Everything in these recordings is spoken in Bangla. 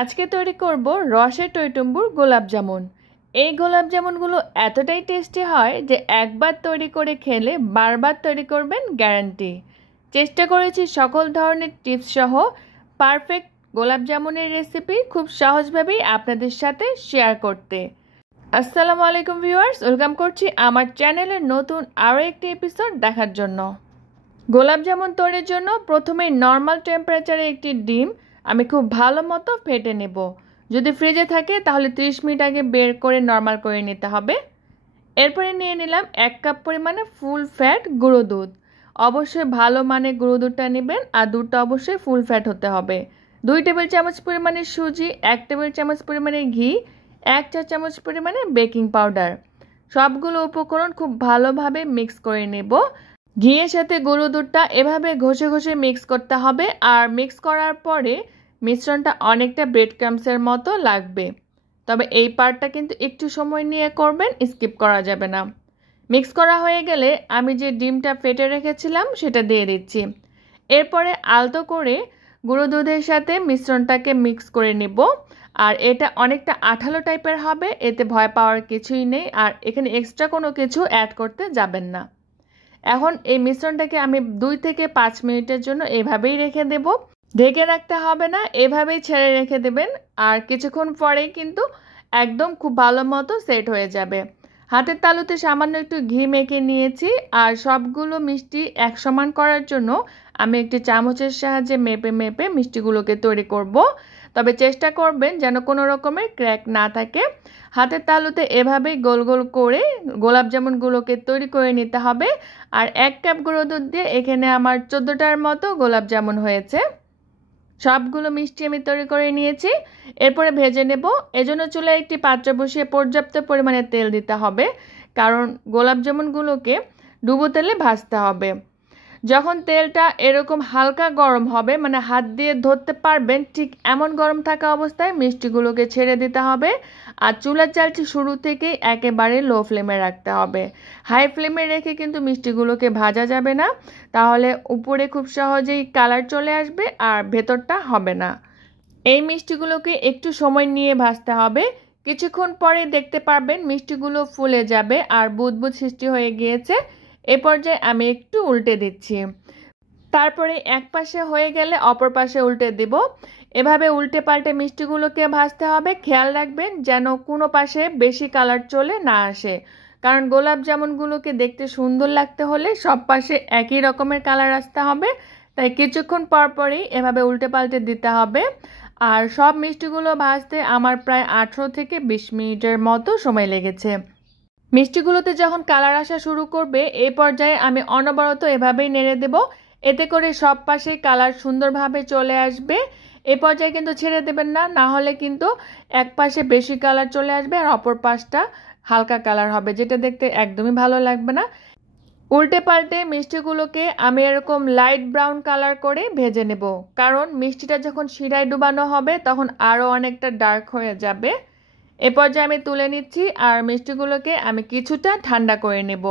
আজকে তৈরি করব রসে টইটুম্বুর গোলাপ জামুন। এই গোলাপ জামুনগুলো এতটাই টেস্টি হয় যে একবার তৈরি করে খেলে বারবার তৈরি করবেন গ্যারান্টি। চেষ্টা করেছি সকল ধরনের টিপস সহ পারফেক্ট গোলাপ জামুনের রেসিপি খুব সহজভাবেই আপনাদের সাথে শেয়ার করতে। আসসালামু আলাইকুম ভিউয়ার্স, ওয়েলকাম করছি আমার চ্যানেলের নতুন আরও একটি এপিসোড দেখার জন্য। গোলাপ জামুন তৈরির জন্য প্রথমেই নর্মাল টেম্পারেচারে একটি ডিম আমি খুব ভালো মতো ফেটে নেব। যদি ফ্রিজে থাকে তাহলে 30 মিনিট আগে বের করে নর্মাল করে নিতে হবে। এরপরে নিয়ে নিলাম 1 কাপ পরিমাণে ফুল ফ্যাট গুঁড়ো দুধ। অবশ্যই ভালো মানের গুঁড়ো দুধটা নেবেন আর দুধটা অবশ্যই ফুল ফ্যাট হতে হবে। 2 টেবিল চামচ পরিমাণে সুজি, 1 টেবিল চামচ পরিমাণে ঘি, 1 চা চামচ পরিমাণে বেকিং পাউডার। সবগুলো উপকরণ খুব ভালোভাবে মিক্স করে নেব। ঘিয়ের সাথে গুঁড়ো দুধটা এভাবে ঘষে ঘষে মিক্স করতে হবে। আর মিক্স করার পরে মিশ্রণটা অনেকটা ব্রেড ক্রাম্বসের মতো লাগবে, তবে এই পার্টটা কিন্তু একটু সময় নিয়ে করবেন, স্কিপ করা যাবে না। মিক্স করা হয়ে গেলে আমি যে ডিমটা ফেটে রেখেছিলাম সেটা দিয়ে দিচ্ছি। এরপরে আলতো করে গুঁড়ো দুধের সাথে মিশ্রণটাকে মিক্স করে নেব। আর এটা অনেকটা আঠালো টাইপের হবে, এতে ভয় পাওয়ার কিছুই নেই। আর এখানে এক্সট্রা কোনো কিছু অ্যাড করতে যাবেন না। এখন এই মিশ্রণটাকে আমি 2 থেকে 5 মিনিটের জন্য এভাবেই রেখে দেব। ঢেকে রাখতে হবে না, এভাবেই ছেড়ে রেখে দেবেন। আর কিছুক্ষণ পরেই কিন্তু একদম খুব ভালো মতো সেট হয়ে যাবে। হাতের তালুতে সামান্য একটু ঘি মেখে নিয়েছি। আর সবগুলো মিষ্টি এক সমান করার জন্য আমি একটি চামচের সাহায্যে মেপে মেপে মিষ্টিগুলোকে তৈরি করব। তবে চেষ্টা করবেন যেন কোনো রকমের ক্র্যাক না থাকে। হাতের তালুতে এভাবেই গোল গোল করে গোলাপ জামুনগুলোকে তৈরি করে নিতে হবে। আর 1 কাপ গুঁড়ো দুধ দিয়ে এখানে আমার 14টার মতো গোলাপ জামুন হয়েছে। সবগুলো মিষ্টি আমি তৈরি করে নিয়েছি। এরপরে ভেজে নেব। এজন্য চুলায় একটি পাত্র বসিয়ে পর্যাপ্ত পরিমাণে তেল দিতে হবে, কারণ গোলাপ জামুনগুলোকে ডুবো তেলে ভাজতে হবে। যখন তেলটা এরকম হালকা গরম হবে, মানে হাত দিয়ে ধরতে পারবেন ঠিক এমন গরম থাকা অবস্থায় মিষ্টিগুলোকে ছেড়ে দিতে হবে। আর চুলার জালটি শুরু থেকেই একেবারে লো ফ্লেমে রাখতে হবে। হাই ফ্লেমে রেখে কিন্তু মিষ্টিগুলোকে ভাজা যাবে না, তাহলে উপরে খুব সহজেই কালার চলে আসবে আর ভেতরটা হবে না। এই মিষ্টিগুলোকে একটু সময় নিয়ে ভাজতে হবে। কিছুক্ষণ পরে দেখতে পারবেন মিষ্টিগুলো ফুলে যাবে আর বুদবুদ সৃষ্টি হয়ে গিয়েছে। এ পর্যায়ে আমি একটু উল্টে দিচ্ছি। তারপরে এক পাশে হয়ে গেলে অপর পাশে উল্টে দেব। এভাবে উল্টে পাল্টে মিষ্টিগুলোকে ভাজতে হবে। খেয়াল রাখবেন যেন কোনো পাশে বেশি কালার চলে না আসে, কারণ গোলাপ জামুনগুলোকে দেখতে সুন্দর লাগতে হলে সব পাশে একই রকমের কালার আসতে হবে। তাই কিছুক্ষণ পর পরই এভাবে উল্টে পাল্টে দিতে হবে। আর সব মিষ্টিগুলো ভাজতে আমার প্রায় 18 থেকে 20 মিনিটের মতো সময় লেগেছে। মিষ্টিগুলোতে যখন কালার আসা শুরু করবে এই পর্যায়ে আমি অনবরত এভাবেই নেড়ে দেব, এতে করে সব পাশে কালার সুন্দরভাবে চলে আসবে। এই পর্যায়ে কিন্তু ছেড়ে দেবেন না, না হলে কিন্তু এক পাশে বেশি কালার চলে আসবে আর অপর পাশটা হালকা কালার হবে, যেটা দেখতে একদমই ভালো লাগবে না। উল্টে পাল্টে মিষ্টিগুলোকে আমি এরকম লাইট ব্রাউন কালার করে ভেজে নেব, কারণ মিষ্টিটা যখন শিরায় ডুবানো হবে তখন আরও অনেকটা ডার্ক হয়ে যাবে। এ পর্যায়ে আমি তুলে নিচ্ছি আর মিষ্টিগুলোকে আমি কিছুটা ঠান্ডা করে নেব।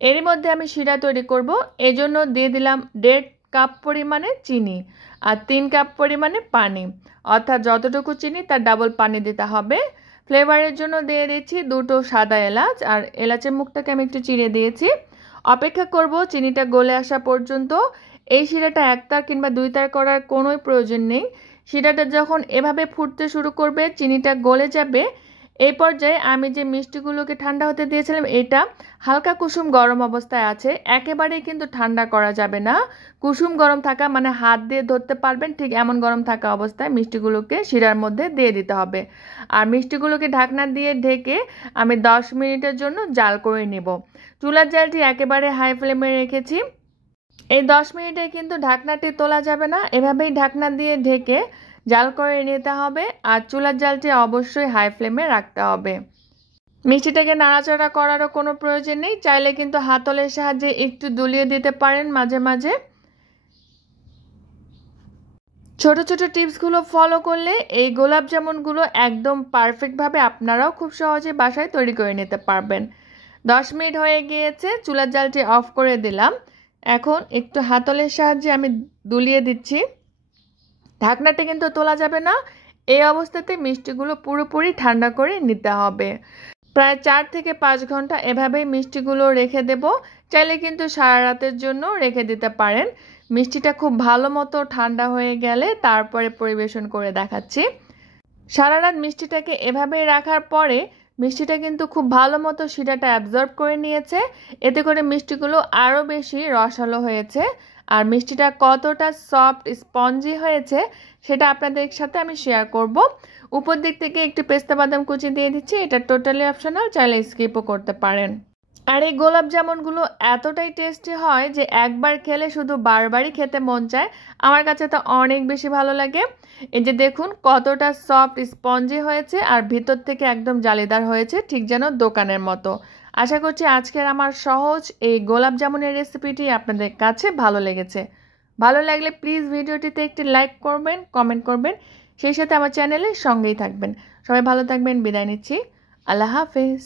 এরই মধ্যে আমি শিরা তৈরি করব। এজন্য দিয়ে দিলাম 1.5 কাপ পরিমাণে চিনি আর 3 কাপ পরিমাণে পানি, অর্থাৎ যতটুকু চিনি তার ডাবল পানি দিতে হবে। ফ্লেভারের জন্য দিয়ে দিচ্ছি 2টো সাদা এলাচ, আর এলাচের মুখটাকে আমি একটু চিড়ে দিয়েছি। অপেক্ষা করব চিনিটা গলে আসা পর্যন্ত। এই শিরাটা 1 তার কিংবা 2 তার করার কোনো প্রয়োজন নেই। শিরাটা যখন এভাবে ফুটতে শুরু করবে, চিনিটা গলে যাবে, এই পর্যায়ে আমি যে মিষ্টিগুলোকে ঠান্ডা হতে দিয়েছিলাম এটা হালকা কুসুম গরম অবস্থায় আছে। একেবারেই কিন্তু ঠান্ডা করা যাবে না। কুসুম গরম থাকা মানে হাত দিয়ে ধরতে পারবেন ঠিক এমন গরম থাকা অবস্থায় মিষ্টিগুলোকে শিরার মধ্যে দিয়ে দিতে হবে। আর মিষ্টিগুলোকে ঢাকনা দিয়ে ঢেকে আমি 10 মিনিটের জন্য জাল করে নেব। চুলার জালটি একেবারে হাই ফ্লেমে রেখেছি। এই 10 মিনিটে কিন্তু ঢাকনাটি তোলা যাবে না, এভাবেই ঢাকনা দিয়ে ঢেকে জাল করে নিতে হবে। আর চুলার জালটি অবশ্যই হাই ফ্লেমে রাখতে হবে। মিষ্টিটাকে নাড়াচাড়া করারও কোনো প্রয়োজন নেই, চাইলে কিন্তু হাতলের সাহায্যে একটু দুলিয়ে দিতে পারেন মাঝে মাঝে। ছোট ছোট টিপসগুলো ফলো করলে এই গোলাপ জামুনগুলো একদম পারফেক্টভাবে আপনারাও খুব সহজে বাসায় তৈরি করে নিতে পারবেন। 10 মিনিট হয়ে গিয়েছে, চুলার জালটি অফ করে দিলাম। এখন একটু হাতলের সাহায্যে আমি দুলিয়ে দিচ্ছি। ঢাকনাটা কিন্তু তোলা যাবে না, এই অবস্থাতে মিষ্টিগুলো পুরোপুরি ঠান্ডা করে নিতে হবে। প্রায় 4 থেকে 5 ঘন্টা এভাবেই মিষ্টিগুলো রেখে দেব। চাইলে কিন্তু সারা রাতের জন্য রেখে দিতে পারেন। মিষ্টিটা খুব ভালো মতো ঠান্ডা হয়ে গেলে তারপরে পরিবেশন করে দেখাচ্ছি। সারা রাত মিষ্টিটাকে এভাবেই রাখার পরে মিষ্টিটা কিন্তু খুব ভালো মতো শিরাটা অ্যাবজর্ব করে নিয়েছে। এতে করে মিষ্টিগুলো আরও বেশি রসালো হয়েছে। আর মিষ্টিটা কতটা সফট স্পঞ্জি হয়েছে সেটা আপনাদের সাথে আমি শেয়ার করব। উপর দিক থেকে একটু পেস্তা বাদাম কুচি দিয়ে দিচ্ছি, এটা টোটালি অপশনাল, চাইলে স্কিপও করতে পারেন। আর এই গোলাপ জামুনগুলো এতটাই টেস্টি হয় যে একবার খেলে শুধু বারবারই খেতে মন চায়। আমার কাছে তো অনেক বেশি ভালো লাগে। এই যে দেখুন কতটা সফট স্পঞ্জি হয়েছে আর ভিতর থেকে একদম জালিদার হয়েছে, ঠিক যেন দোকানের মতো। আশা করছি আজকের আমার সহজ এই গোলাপ জামুনের রেসিপিটি আপনাদের কাছে ভালো লেগেছে। ভালো লাগলে প্লিজ ভিডিওটিতে একটি লাইক করবেন, কমেন্ট করবেন, সেই সাথে আমার চ্যানেলের সঙ্গেই থাকবেন। সবাই ভালো থাকবেন, বিদায় নিচ্ছি। আল্লাহ হাফেজ।